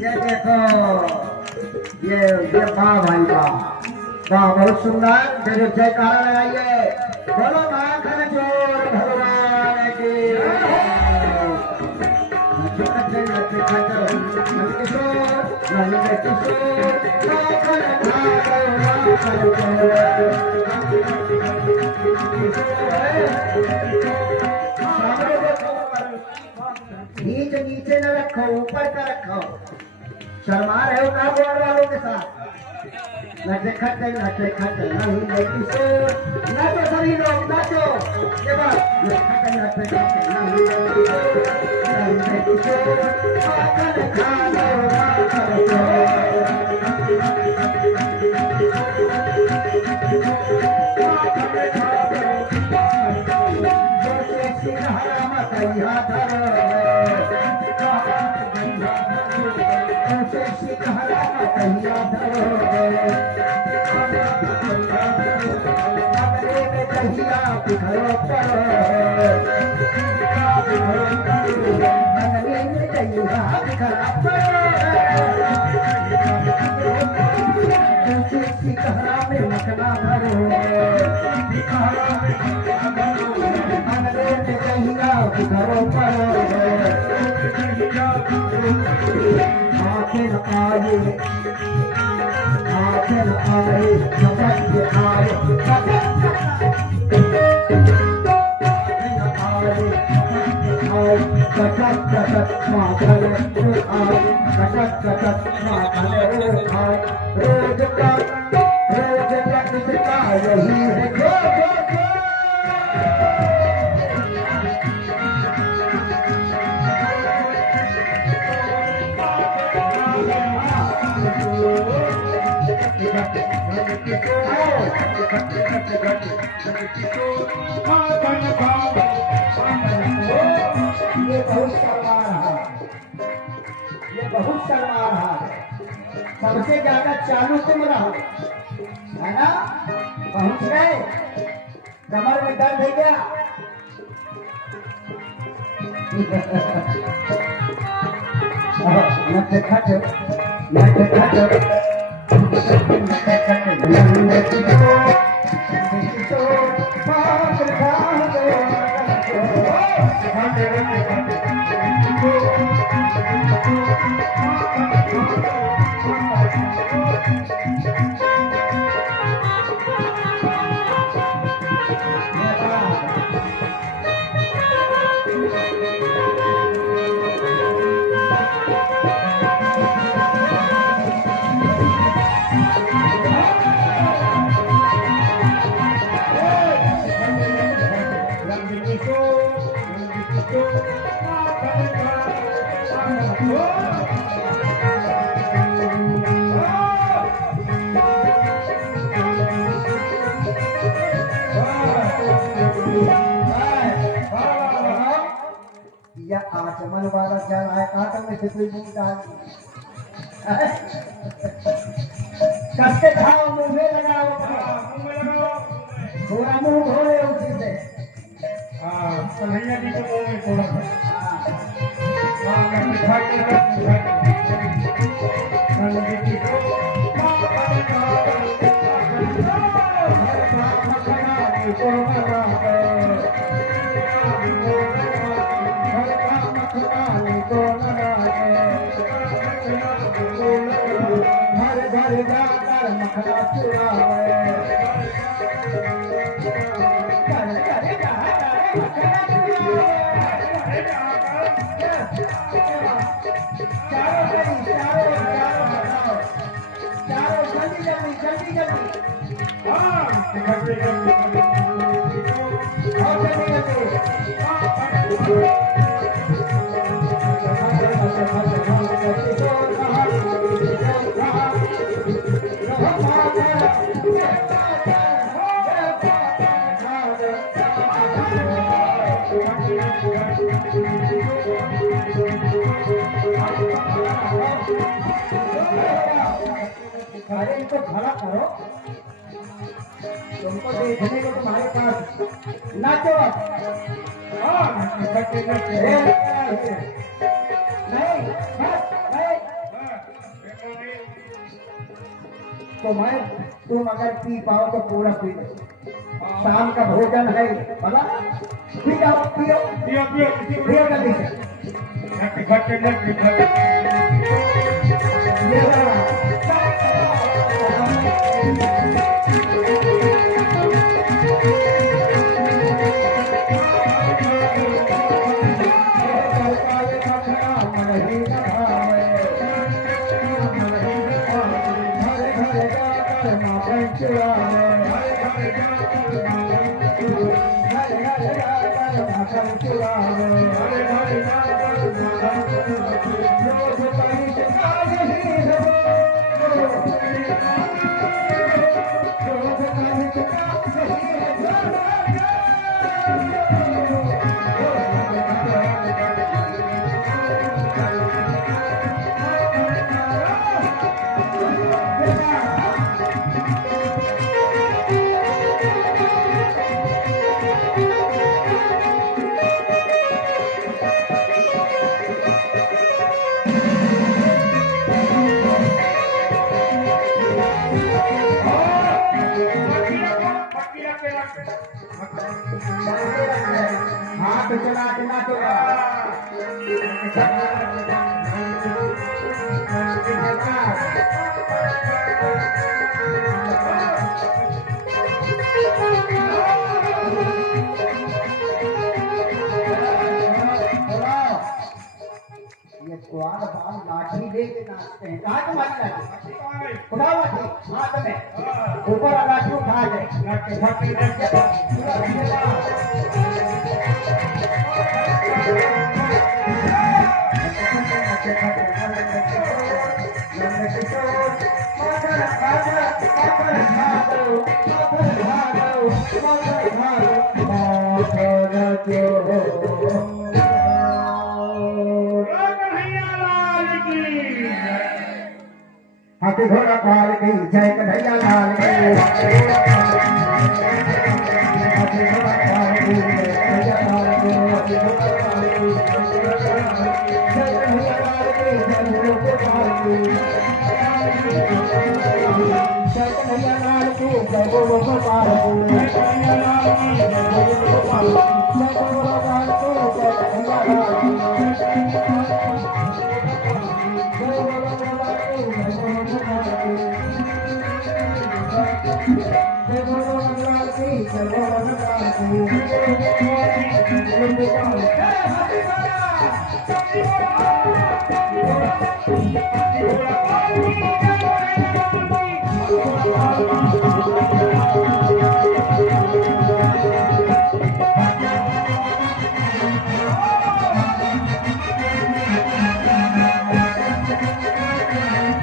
ये देखो ये वाह भाई वाह वाह बहुत सुंदर जय जयकारा लगाइए बोलो माखन चोर भगवान की नीचे नीचे न रखो ऊपर का रखो शर्मा रहे हो ना बोर्ड वालों के साथ नाचे खट्टे नाचो सभी लोग नाचो ये बात खट्टे नाचे बहुत शर्मा रहा है सबसे ज्यादा चालू तुम रहो है ना पहुंच गए कमर में दर्द है क्या आचमन वाला क्या है आचमन में कितनी मुंह डाल कसके खाओ मुंह में लगाओ थोड़ा मुंह धोए उसी से कन्हैया जी के मुंह में थोड़ा भला करो, तुमको देखने को तुम्हारे पास नाचो। नहीं तो मैं तुम अगर पी पाओ तो पूरा पी लो। शाम का भोजन है बोला, पी जाओ, पियो पियो पियो पियो जल्दी हाथ चला चला चला ये कुआर बाल लाठी लेके नाचते हैं। कहाँ तुम्हारी लाठी? उठाओ लाठी हाथ में, ऊपर लाठी उठा हाथी घोड़ा काल की जय कन्हैया लाल की। हाथी घोड़ा काल की जय कन्हैया लाल की। हाथी घोड़ा काल की जय कन्हैया लाल की। जय गुरु काल की जय कन्हैया लाल की। जय गुरु काल की जय कन्हैया लाल की। जय गुरु काल की जय गुरु काल की। जय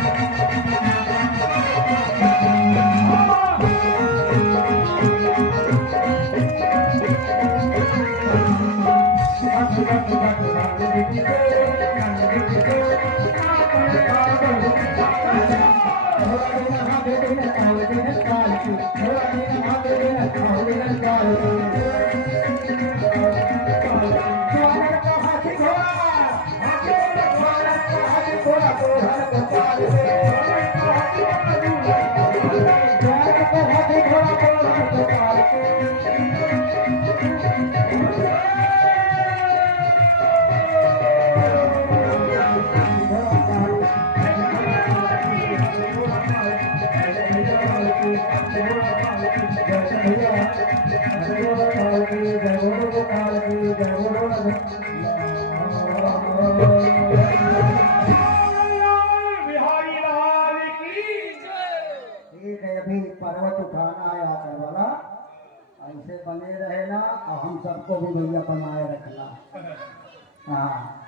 कन्हैया लाल की। पर्वत उठाना है आकर वाला, ऐसे बने रहे ना और हम सबको भी भैया बनाए रखना। हाँ